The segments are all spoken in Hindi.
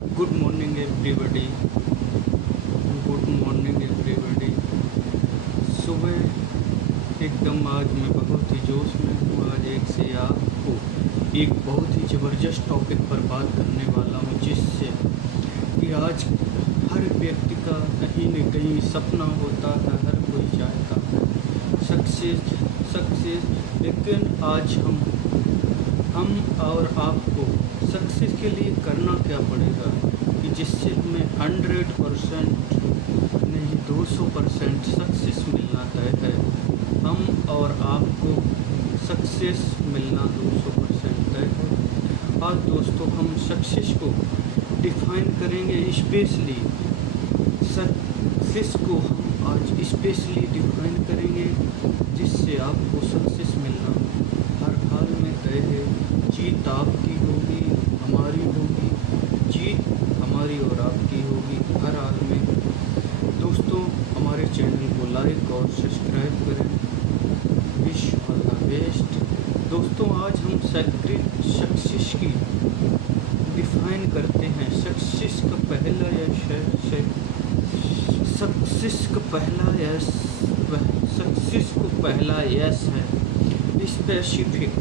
Good morning everybody. Good morning everybody. सुबह एकदम आज मैं बहुत ही जोश में हूँ। आज एक से आपको एक बहुत ही ज़बरदस्त टॉपिक पर बात करने वाला हूँ, जिससे कि आज हर व्यक्ति का कहीं न कहीं सपना होता है, हर कोई चाहता है सक्सेस सक्सेस। लेकिन आज हम और आपको सक्सेस के लिए करना क्या पड़ेगा कि जिससे हमें 100% नहीं 200% सक्सेस मिलना तय है। हम और आपको सक्सेस मिलना 200% तय है। आज दोस्तों हम सक्सेस को डिफाइन करेंगे, स्पेशली सक्सेस को हम आज स्पेशली डिफाइन करेंगे, जिससे आपको सक्सेस मिलना हर हाल में तय है। जीत आपकी होगी, हमारी होगी, जीत हमारी और आपकी होगी हर हाल में। दोस्तों हमारे चैनल को लाइक और सब्सक्राइब करें। Wish all the best. दोस्तों आज हम सक्सेस की डिफाइन करते हैं। सक्सेस का पहला यश है सक्सेस को पहला यस है स्पेसिफिक।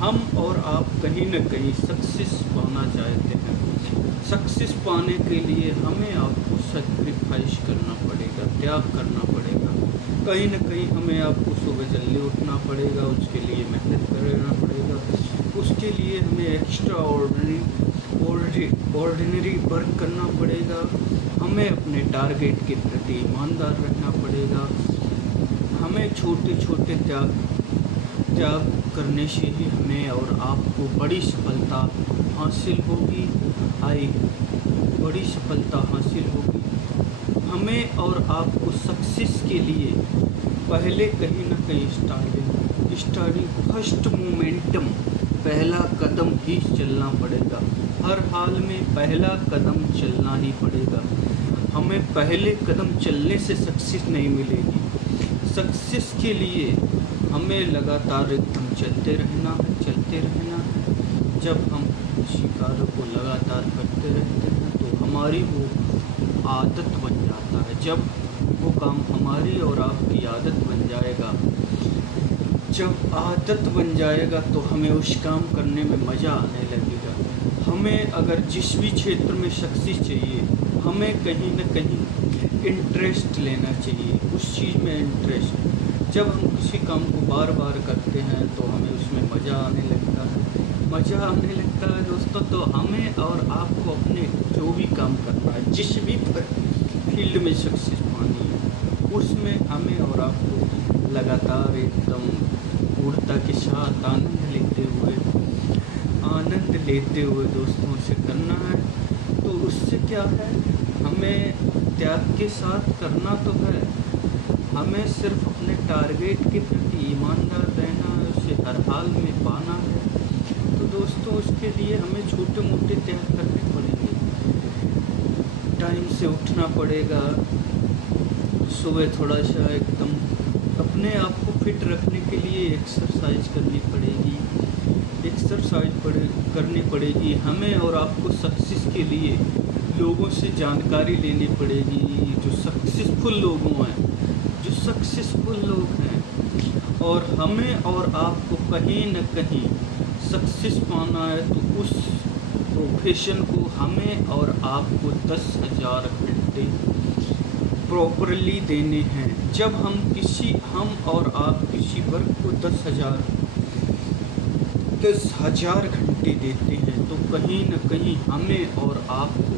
हम और आप कहीं न कहीं सक्सेस पाना चाहते हैं। सक्सेस पाने के लिए हमें आपको सेक्रीफाइस करना पड़ेगा, त्याग करना पड़ेगा। कहीं न कहीं हमें आपको सुबह जल्दी उठना पड़ेगा, उसके लिए मेहनत करना पड़ेगा, उसके लिए हमें एक्स्ट्रा ऑर्डिनरी वर्क करना पड़ेगा। हमें अपने टारगेट के प्रति ईमानदार रहना पड़ेगा। हमें छोटे छोटे त्याग करने से ही हमें और आपको बड़ी सफलता हासिल होगी। बड़ी सफलता हासिल होगी। हमें और आपको सक्सेस के लिए पहले कहीं न कहीं स्टार्टिंग फर्स्ट मोमेंटम, पहला कदम ही चलना पड़ेगा। हर हाल में पहला कदम चलना ही पड़ेगा। हमें पहले कदम चलने से सक्सेस नहीं मिलेगी। सक्सेस के लिए हमें लगातार एकदम चलते रहना है। जब हम किसी कार्य को लगातार करते रहते हैं तो हमारी वो आदत बन जाता है। जब वो काम हमारी और आपकी आदत बन जाएगा, जब आदत बन जाएगा तो हमें उस काम करने में मज़ा आने लगेगा। हमें अगर जिस भी क्षेत्र में सक्सेस चाहिए, हमें कहीं न कहीं इंटरेस्ट लेना चाहिए, उस चीज़ में इंटरेस्ट। जब हम किसी काम को बार बार करते हैं तो हमें उसमें मज़ा आने लगता है दोस्तों। तो हमें और आपको अपने जो भी काम करना है, जिस भी फील्ड में सक्सेस पानी है, उसमें हमें और आपको लगातार एकदम पूर्णता के साथ आनंद लेते हुए दोस्तों से करना है। तो उससे क्या है, हमें त्याग के साथ करना तो है। हमें सिर्फ अपने टारगेट के प्रति ईमानदार रहना है, उसे हर हाल में पाना है। तो दोस्तों उसके लिए हमें छोटे मोटे त्याग करने पड़ेंगे। टाइम से उठना पड़ेगा, सुबह थोड़ा सा एकदम अपने आप को फिट रखने के लिए एक्सरसाइज करनी पड़ेगी। हमें और आपको सक्सेस के लिए लोगों से जानकारी लेनी पड़ेगी, जो सक्सेसफुल लोग हैं। और हमें और आपको कहीं न कहीं सक्सेस पाना है तो उस प्रोफेशन को हमें और आपको 10,000 घंटे प्रॉपरली देने हैं। जब हम और आप किसी वर्क को 10,000 घंटे देते हैं तो कहीं न कहीं हमें और आपको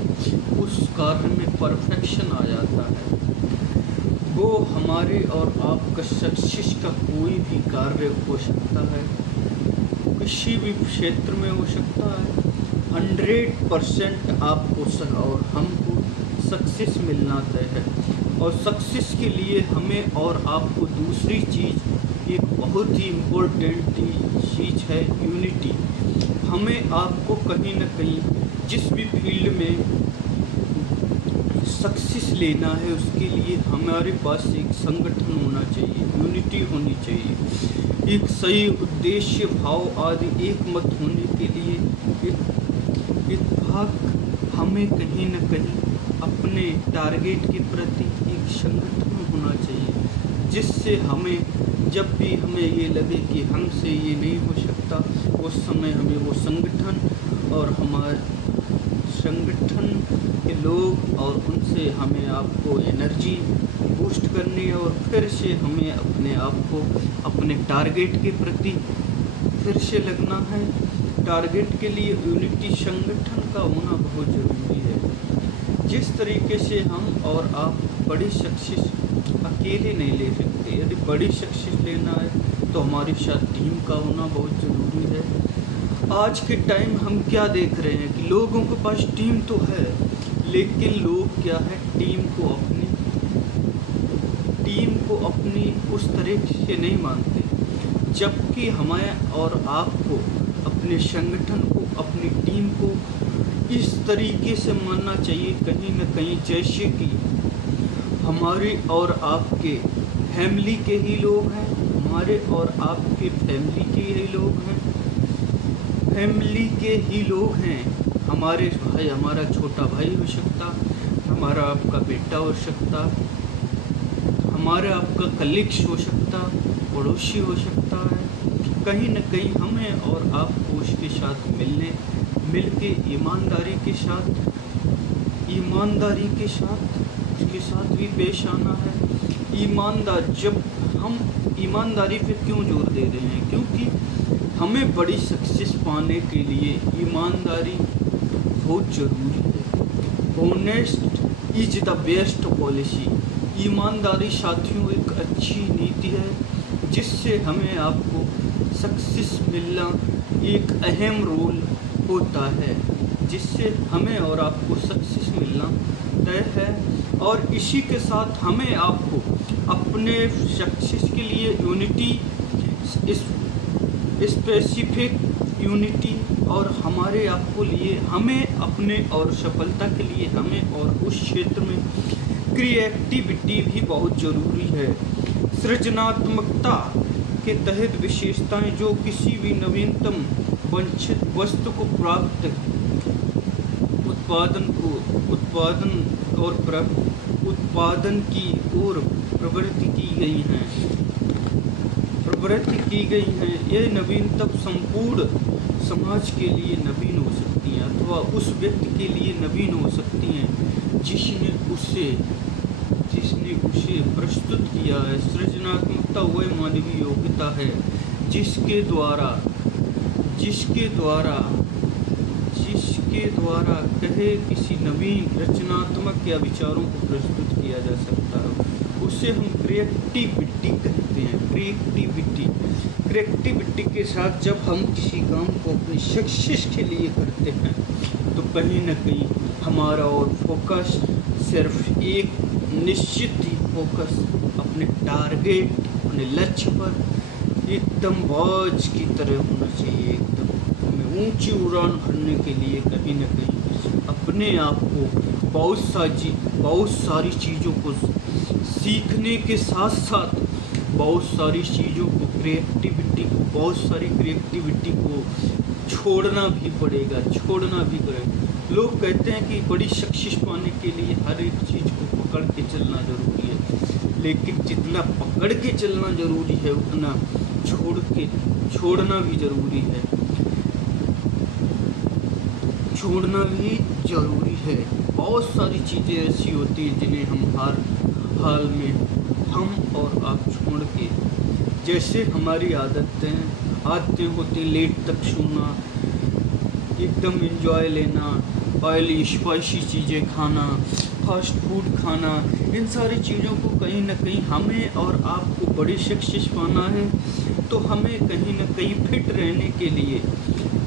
उस कार्य में परफेक्शन आ जाता है। वो हमारे और आपका सक्सेस का कोई भी कार्य हो सकता है, किसी भी क्षेत्र में हो सकता है। 100% आपको और हमको सक्सेस मिलना तय है। और सक्सेस के लिए हमें और आपको दूसरी चीज़, एक बहुत ही इम्पोर्टेंट चीज़ है, यूनिटी। हमें आपको कहीं न कहीं जिस भी फील्ड में सक्सेस लेना है, उसके लिए हमारे पास एक संगठन होना चाहिए, यूनिटी होनी चाहिए, एक सही उद्देश्य भाव आदि एक मत होने के लिए एक हमें कहीं न कहीं अपने टारगेट के प्रति एक संगठन होना चाहिए, जिससे हमें जब भी हमें ये लगे कि हमसे ये नहीं हो सकता, उस समय हमें वो संगठन और हमारे संगठन के लोग और उनसे हमें आपको एनर्जी बूस्ट करनी है और फिर से हमें अपने आप को अपने टारगेट के प्रति फिर से लगना है। टारगेट के लिए यूनिटी संगठन का होना बहुत ज़रूरी है। जिस तरीके से हम और आप बड़ी सक्सेस अकेले नहीं ले सकते, यदि बड़ी सक्सेस लेना है तो हमारे साथ टीम का होना बहुत ज़रूरी है। आज के टाइम हम क्या देख रहे हैं कि लोगों के पास टीम तो है, लेकिन लोग क्या है, टीम को अपनी उस तरह से नहीं मानते, जबकि हमें और आपको अपने संगठन को, अपनी टीम को इस तरीके से मानना चाहिए कहीं न कहीं जैसे कि हमारे और आपके फैमिली के ही लोग हैं, हमारे और आपके फैमिली के ही लोग हैं, हमारे भाई, हमारा छोटा भाई हो सकता, हमारा आपका बेटा हो सकता, हमारा आपका कलीग्स हो सकता, पड़ोसी हो सकता है। कहीं न कहीं हमें और आपको उसके साथ मिल के ईमानदारी के साथ उसके साथ भी पेश आना है। जब हम ईमानदारी पे क्यों जोर दे रहे हैं, क्योंकि हमें बड़ी सक्सेस पाने के लिए ईमानदारी बहुत ज़रूरी है। Honest is the best policy. ईमानदारी साथियों एक अच्छी नीति है, जिससे हमें आपको सक्सेस मिलना एक अहम रोल होता है, जिससे हमें और आपको सक्सेस मिलना तय है। और इसी के साथ हमें आपको अपने सक्सेस के लिए यूनिटी, स्पेसिफिक यूनिटी और हमारे आपको लिए हमें अपने और सफलता के लिए हमें और उस क्षेत्र में क्रिएटिविटी भी बहुत ज़रूरी है। सृजनात्मकता के तहत विशेषताएं जो किसी भी नवीनतम वांछित वस्तु को प्राप्त उत्पादन की ओर प्रवृत्ति की गई हैं। यह नवीनतम संपूर्ण समाज के लिए नवीन हो सकती हैं अथवा उस व्यक्ति के लिए नवीन हो सकती हैं जिसने उसे प्रस्तुत किया है। सृजनात्मकता वह मानवीय योग्यता है जिसके द्वारा कहे किसी नवीन रचनात्मक या विचारों को प्रस्तुत किया जा सकता है। उसे हम क्रिएटिविटी कहते हैं। क्रिएटिविटी के साथ जब हम किसी काम को अपनी सक्सेस के लिए करते हैं तो कहीं न कहीं हमारा और फोकस सिर्फ एक निश्चित ही फोकस अपने टारगेट, अपने लक्ष्य पर एकदम बाज की तरह होना चाहिए। एकदम हमें ऊंची उड़ान भरने के लिए कहीं न कहीं अपने आप को बहुत सारी चीज़ों को सीखने के साथ साथ बहुत सारी क्रिएटिविटी को छोड़ना भी करेगा। लोग कहते हैं कि बड़ी सक्सेस पाने के लिए हर एक चीज़ को पकड़ के चलना ज़रूरी है, लेकिन जितना पकड़ के चलना ज़रूरी है उतना छोड़ना भी ज़रूरी है। बहुत सारी चीज़ें ऐसी होती हैं जिन्हें हम हर हाल में हम और आप छोड़ के, जैसे हमारी आदतें होती, लेट तक सोना, एकदम एंजॉय लेना, ऑयली स्पाइसी चीज़ें खाना, फास्ट फूड खाना, इन सारी चीज़ों को कहीं न कहीं हमें और आपको बड़ी सक्सेस पाना है तो हमें कहीं न कहीं फिट रहने के लिए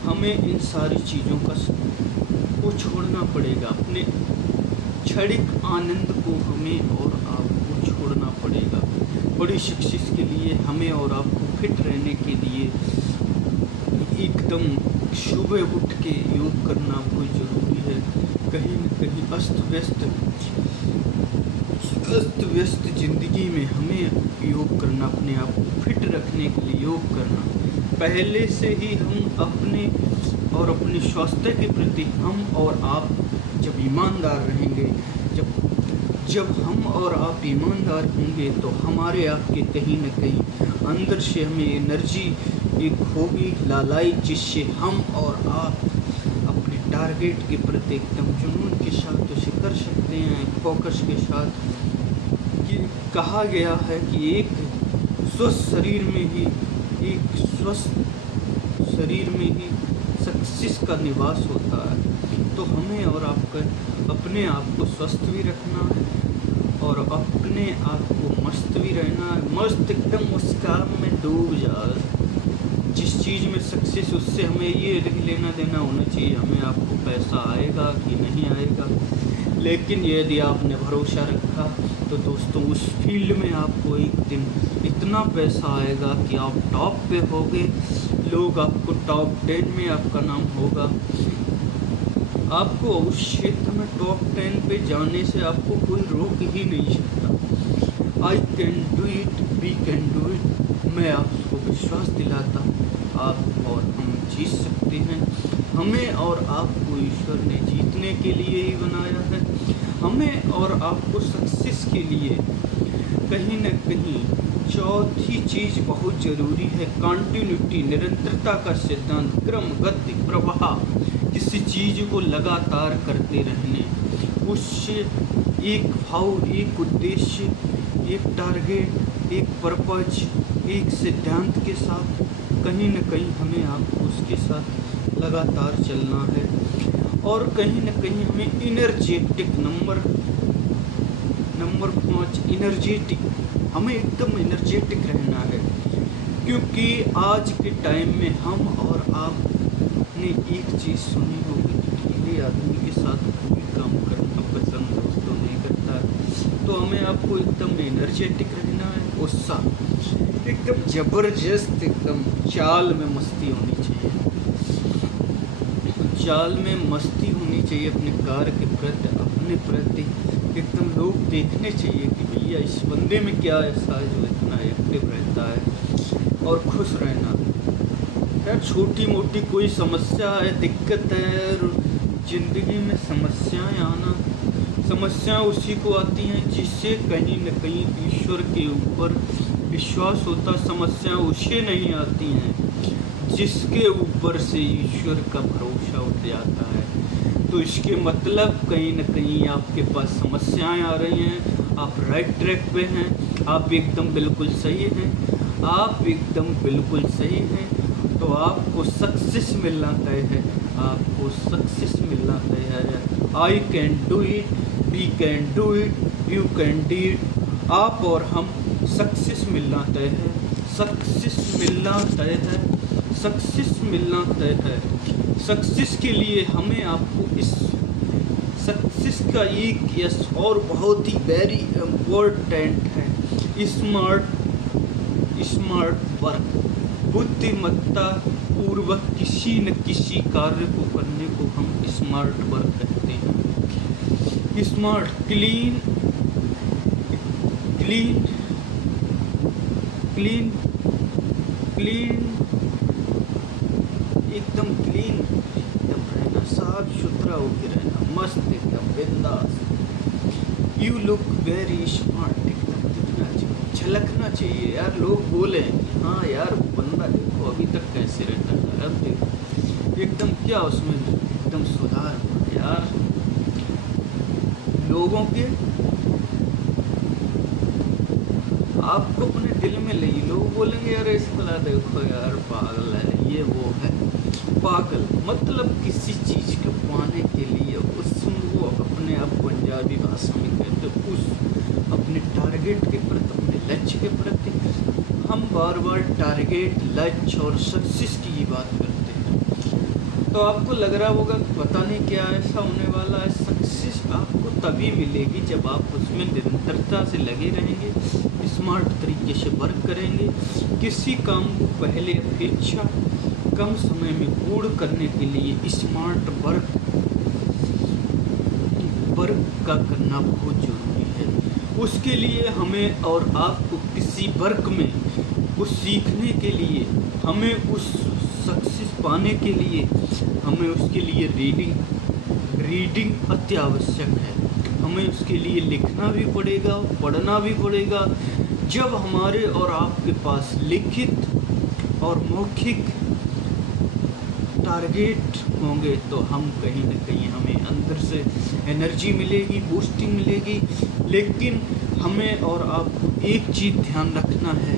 हमें इन सारी चीज़ों को छोड़ना पड़ेगा। अपने क्षणिक आनंद को हमें और आपको छोड़ना पड़ेगा। बड़ी सक्सेस के लिए हमें और आपको फिट रहने के लिए एकदम सुबह उठ के योग करना बहुत ज़रूरी है। कहीं न कहीं अस्त व्यस्त ज़िंदगी में हमें योग करना, अपने आप को फिट रखने के लिए योग करना, पहले से ही हम अपने स्वास्थ्य के प्रति हम और आप जब ईमानदार रहेंगे। जब हम और आप ईमानदार होंगे तो हमारे आपके कहीं न कहीं अंदर से हमें एनर्जी एक होगी लालाई, जिससे हम और आप अपने टारगेट के प्रति एकदम जुनून के साथ उसे कर सकते हैं, फोकस के साथ। कि कहा गया है कि एक स्वस्थ शरीर में ही सक्सेस का निवास होता है। तो हमें और आपको अपने आप को स्वस्थ भी रखना है और अपने आप को मस्त भी रहना है। मस्त एकदम उस काम में डूब जाए जिस चीज़ में सक्सेस, उससे हमें ये लेना देना होना चाहिए हमें आपको पैसा आएगा कि नहीं आएगा। लेकिन यदि आपने भरोसा रखा तो दोस्तों उस फील्ड में आपको एक दिन इतना पैसा आएगा कि आप टॉप पे होगे, लोग आपको टॉप 10 में आपका नाम होगा। आपको उस क्षेत्र में टॉप 10 पे जाने से आपको कोई रोक ही नहीं सकता। I can do it, we can do it. मैं आपको विश्वास दिलाता हूँ आप और हम जीत सकते हैं। हमें और आपको ईश्वर ने जीतने के लिए ही बनाया है। हमें और आपको सक्सेस के लिए कहीं न कहीं चौथी चीज़ बहुत ज़रूरी है, कंटिन्यूटी, निरंतरता का सिद्धांत, क्रम, गति, प्रवाह। किसी चीज़ को लगातार करते रहने, उससे एक भाव, एक उद्देश्य, एक टारगेट, एक पर्पज, एक सिद्धांत के साथ कहीं न कहीं हमें आपको उसके साथ लगातार चलना है। और कहीं न कहीं हमें इनर्जेटिक नंबर 5 इनर्जेटिक, हमें एकदम इनर्जेटिक रहना है। क्योंकि आज के टाइम में हम और आप ने एक चीज़ सुनी होगी कि ढीले आदमी के साथ कोई काम करना पसंद दोस्तों नहीं करता। तो हमें आपको एकदम एनर्जेटिक रहना है, उत्साह एकदम ज़बरदस्त, एकदम चाल में मस्ती होनी चाहिए। चाल में मस्ती होनी चाहिए अपने कार्य के प्रति, अपने प्रति एकदम लोग देखने चाहिए कि भैया इस बंदे में क्या ऐसा है जो इतना एक्टिव रहता है। और खुश रहना यार, छोटी मोटी कोई समस्या है, दिक्कत है ज़िंदगी में, समस्याएं आना, समस्याएं उसी को आती हैं जिससे कहीं न कहीं ईश्वर के ऊपर विश्वास होता। समस्याएं उसे नहीं आती हैं जिसके ऊपर से ईश्वर का भरोसा उठ जाता है। तो इसके मतलब कहीं न कहीं आपके पास समस्याएं आ रही हैं, आप राइट ट्रैक पे हैं, आप एकदम बिल्कुल सही हैं, आप एकदम बिल्कुल सही हैं। तो आपको सक्सेस मिलना तय है, आपको सक्सेस मिलना तय है। I can do it, we can do it, you can do it. आप और हम सक्सेस मिलना तय है, सक्सेस मिलना तय है, सक्सेस मिलना तय है। सक्सेस के लिए हमें आपको इस सक्सेस का एक यस और बहुत ही वेरी इम्पोर्टेंट है, स्मार्ट वर्क। बुद्धिमत्ता पूर्वक किसी न किसी कार्य को करने को हम स्मार्ट वर्क कहते हैं। Smart, clean, clean, clean, clean, एकदम क्लीन, एकदम रहना, साफ सुथरा होके रहना, मस्त एकदम बिंदास। यू लुक वेरी स्मार्ट, एकदम दिखना चाहिए, झलकना चाहिए यार। लोग बोले हाँ यार बंदा देखो अभी तक कैसे रहता है, अब देखो एकदम क्या उसमें एकदम सुधार हुआ यार। लोगों के आपको अपने दिल में ले, लोग बोलेंगे यार इसका देखो यार पागल है, ये वो है। पागल मतलब किसी चीज़ को पाने के लिए उसको अपने आप पंजाबी भाषा में कहते, उस अपने टारगेट के प्रति, अपने लक्ष्य के प्रति हम बार बार टारगेट, लक्ष्य और सक्सेस की ही बात करते हैं। तो आपको लग रहा होगा पता नहीं क्या ऐसा होने वाला है। सक्सेस आपको तभी मिलेगी जब आप उसमें निरंतरता से लगे रहेंगे, स्मार्ट तरीके से वर्क करेंगे, किसी काम को पहले अपेक्षा कम समय में पूर्ण करने के लिए स्मार्ट वर्क का करना बहुत ज़रूरी है। उसके लिए हमें और आपको किसी वर्क में उस सीखने के लिए, हमें उस सक्सेस पाने के लिए हमें उसके लिए रीडिंग अति आवश्यक है। हमें उसके लिए लिखना भी पड़ेगा, पढ़ना भी पड़ेगा। जब हमारे और आपके पास लिखित और मौखिक टारगेट होंगे तो हम कहीं ना कहीं हमें अंदर से एनर्जी मिलेगी, बूस्टिंग मिलेगी। लेकिन हमें और आपको एक चीज़ ध्यान रखना है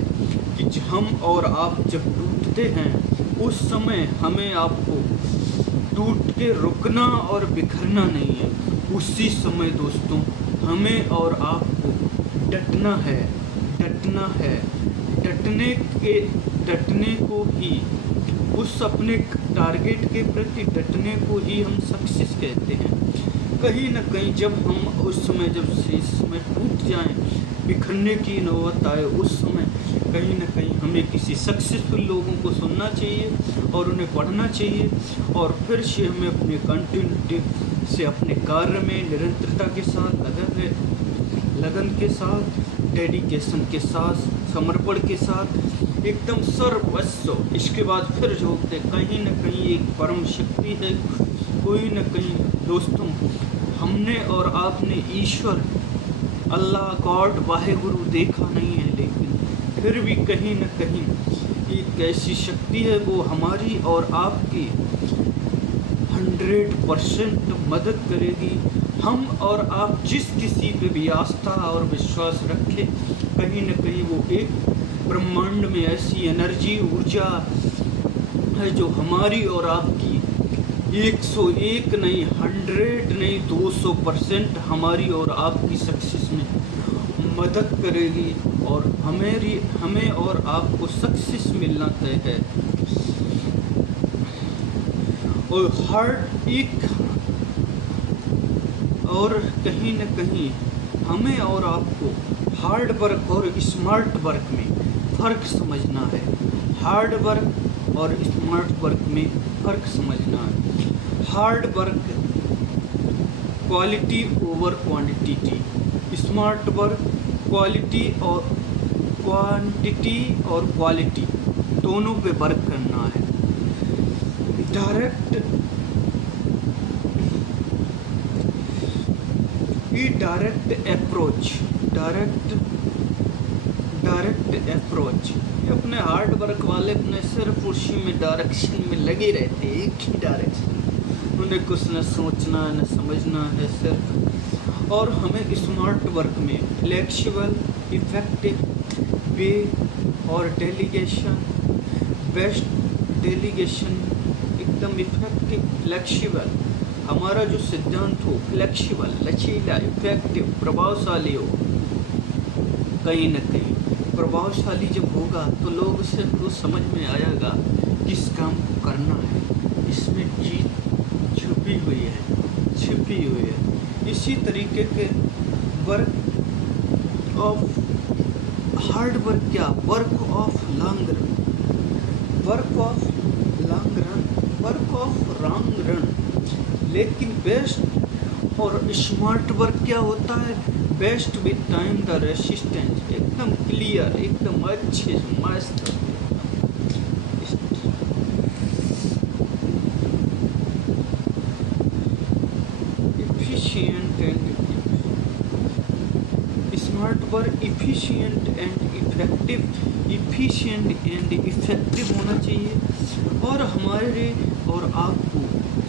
कि हम और आप जब टूटते हैं उस समय हमें आपको टूट के रुकना और बिखरना नहीं है। उसी समय दोस्तों हमें और आपको डटना है, डटना है। डटने को ही, उस अपने टारगेट के प्रति डटने को ही हम सक्सेस कहते हैं। कहीं ना कहीं जब हम उस समय इस समय टूट जाएं, बिखरने की नौबत आए, उस समय कहीं ना कहीं हमें किसी सक्सेसफुल लोगों को सुनना चाहिए और उन्हें पढ़ना चाहिए और फिर से हमें अपने कंटिन्यूटी से अपने कार्य में निरंतरता के साथ, लगन के साथ, डेडिकेशन के साथ, समर्पण के साथ एकदम सर्वस्व इसके बाद फिर जोड़ते कहीं ना कहीं एक परम शक्ति है। कोई ना कहीं दोस्तों हमने और आपने ईश्वर, अल्लाह, गॉड, वाहेगुरु देखा नहीं है, लेकिन फिर भी कहीं ना कहीं एक ऐसी शक्ति है वो हमारी और आपकी 100% मदद करेगी। हम और आप जिस किसी पे भी आस्था और विश्वास रखें, कहीं न कहीं वो एक ब्रह्मांड में ऐसी एनर्जी, ऊर्जा है जो हमारी और आपकी 101 नहीं, 100 नहीं, 200% हमारी और आपकी सक्सेस में मदद करेगी और हमें और आपको सक्सेस मिलना तय है। और हर एक और कहीं न कहीं हमें और आपको हार्ड वर्क और स्मार्ट वर्क में फ़र्क समझना है। हार्ड वर्क और स्मार्ट वर्क में फ़र्क समझना है। Hard work quality over quantity, smart work quality और क्वांटिटी और क्वालिटी दोनों पे वर्क करना है। डायरेक्ट अप्रोच अपने हार्ड वर्क वाले अपने सिर्फ उसी में डायरेक्शन में लगे रहते हैं, एक ही डायरेक्शन, उन्हें कुछ न सोचना न समझना है सिर्फ। और हमें स्मार्ट वर्क में फ्लेक्सिबल, इफेक्टिव वे और डेलीगेशन, बेस्ट डेलीगेशन, एकदम इफेक्टिव, फ्लेक्सिबल, हमारा जो सिद्धांत हो फ्लेक्सिबल, लचीला, इफेक्टिव, प्रभावशाली हो। कहीं न कहीं प्रभावशाली जब होगा तो लोग से तो समझ में आएगा किस काम को करना है, इसमें जीत छुपी हुई है। इसी तरीके के वर्क ऑफ हार्ड वर्क क्या, work of long run, work of long run, work of long run. लेकिन बेस्ट और स्मार्ट वर्क क्या होता है, best with time the resistance, एकदम क्लियर, एकदम अच्छे मस्त, efficient and smart work efficient and effective होना चाहिए। और हमारे और आपको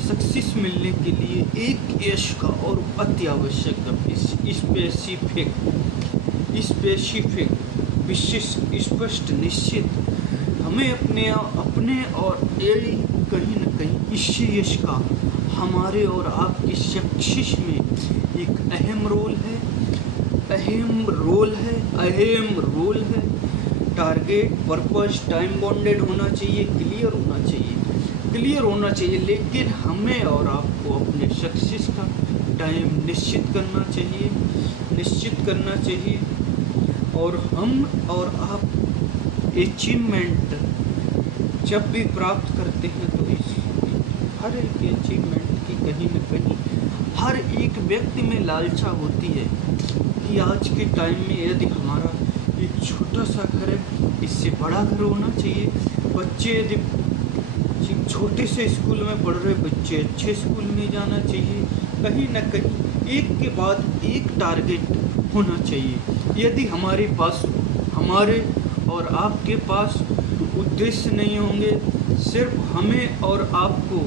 सक्सेस मिलने के लिए एक यश का और अति आवश्यक स्पेसिफिक, विशिष्ट, स्पष्ट, निश्चित, हमें अपने और कहीं न कहीं इस यश का हमारे और आपकी सक्सेस में एक अहम रोल है। टारगेट, पर्पस टाइम बाउंडेड होना चाहिए, क्लियर होना चाहिए। लेकिन हमें और आपको अपने सक्सेस का टाइम निश्चित करना चाहिए। और हम और आप अचीवमेंट जब भी प्राप्त करते हैं तो इस हर एक अचीवमेंट की कहीं न कहीं हर एक व्यक्ति में लालसा होती है कि आज के टाइम में यदि हमारा एक छोटा सा घर है, इससे बड़ा घर होना चाहिए। बच्चे यदि छोटे से स्कूल में पढ़ रहे बच्चे अच्छे स्कूल में जाना चाहिए, कहीं न कहीं एक के बाद एक टारगेट होना चाहिए। यदि हमारे पास, हमारे और आपके पास उद्देश्य नहीं होंगे, सिर्फ हमें और आपको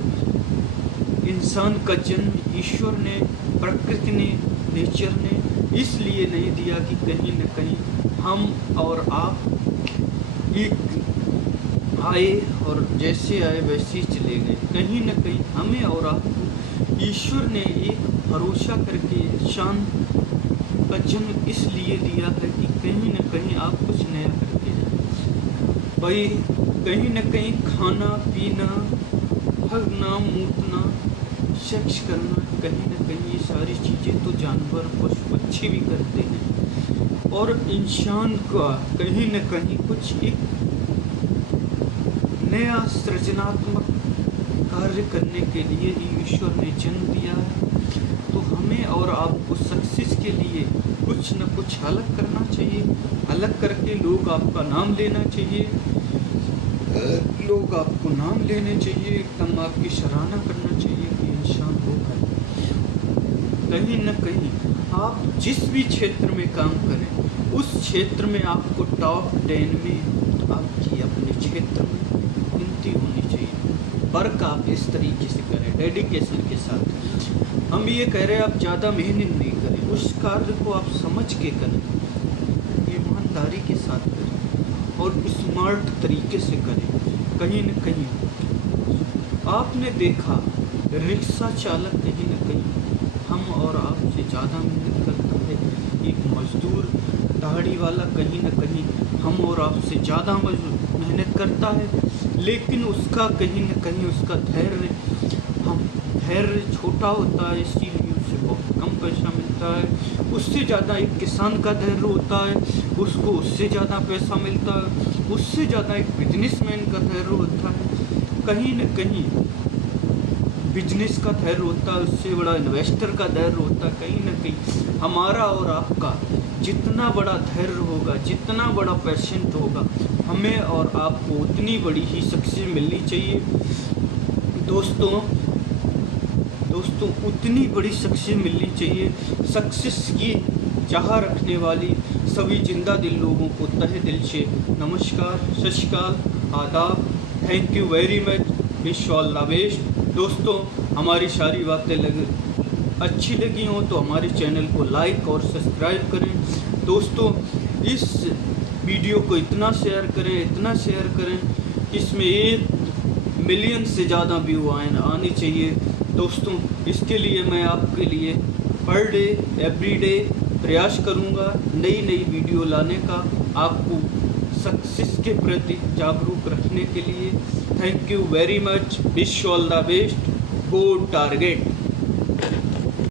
इंसान का जन्म ईश्वर ने, प्रकृति ने, नेचर ने इसलिए नहीं दिया कि कहीं न कहीं हम और आप एक आए और जैसे आए वैसे ही चले गए। कहीं न कहीं हमें और आपको ईश्वर ने एक भरोसा करके इंसान का जन्म इसलिए दिया है कि कहीं न कहीं आप कुछ नया करके जाए। भाई कहीं न कहीं खाना पीना, भागना मूतना, सेक्स करना, कहीं न कहीं ये सारी चीज़ें तो जानवर पशु पक्षी भी करते हैं, और इंसान का कहीं न कहीं कुछ एक नया सृजनात्मक कार्य करने के लिए ही ईश्वर ने जन्म दिया है। तो हमें और आपको सक्सेस के लिए कुछ न कुछ अलग करना चाहिए। अलग करके लोग आपका नाम लेना चाहिए, लोग आपको नाम लेने चाहिए, एकदम आपकी सराहना करना चाहिए कि इंसान वो है। कहीं न कहीं आप जिस भी क्षेत्र में काम करें, उस क्षेत्र में आपको टॉप 10 में आपकी अपने क्षेत्र में गिनती होनी चाहिए। वर्क आप इस तरीके से करें, डेडिकेशन के साथ। हम ये कह रहे हैं आप ज़्यादा मेहनत नहीं करें, उस कार्य को आप समझ के करें, ईमानदारी के साथ करें और स्मार्ट तरीके से करें। कहीं न कहीं आपने देखा रिक्शा चालक कहीं न कहीं हम और आपसे ज़्यादा मेहनत करता है। एक मजदूर दाढ़ी वाला कहीं न कहीं हम और आपसे ज़्यादा मेहनत करता है, लेकिन उसका कहीं न कहीं उसका धैर्य छोटा होता है, इसीलिए उसे बहुत कम पैसा मिलता है। उससे ज़्यादा एक किसान का धैर्य होता है, उसको उससे ज़्यादा पैसा मिलता है। उससे ज़्यादा एक बिजनेसमैन का धैर्य होता है, कहीं न कहीं बिजनेस का धैर्य होता है, उससे बड़ा इन्वेस्टर का धैर्य होता है। कहीं न कहीं हमारा और आपका जितना बड़ा धैर्य होगा, जितना बड़ा पैशेंट होगा, हमें और आपको उतनी बड़ी ही सक्सेस मिलनी चाहिए। दोस्तों उतनी बड़ी सक्सेस मिलनी चाहिए। सक्सेस की चाह रखने वाली सभी जिंदा दिल लोगों को तहे दिल से नमस्कार, सत श्री अकाल, आदाब, thank you very much, wish all the best. दोस्तों हमारी सारी बातें अच्छी लगी हों तो हमारे चैनल को लाइक और सब्सक्राइब करें। दोस्तों इस वीडियो को इतना शेयर करें कि इसमें 1 मिलियन से ज़्यादा व्यू आने चाहिए। दोस्तों इसके लिए मैं आपके लिए पर डे एवरी डे प्रयास करूँगा नई वीडियो लाने का, आपको सक्सेस के प्रति जागरूक रखने के लिए। Thank you very much, wish all the best, go target.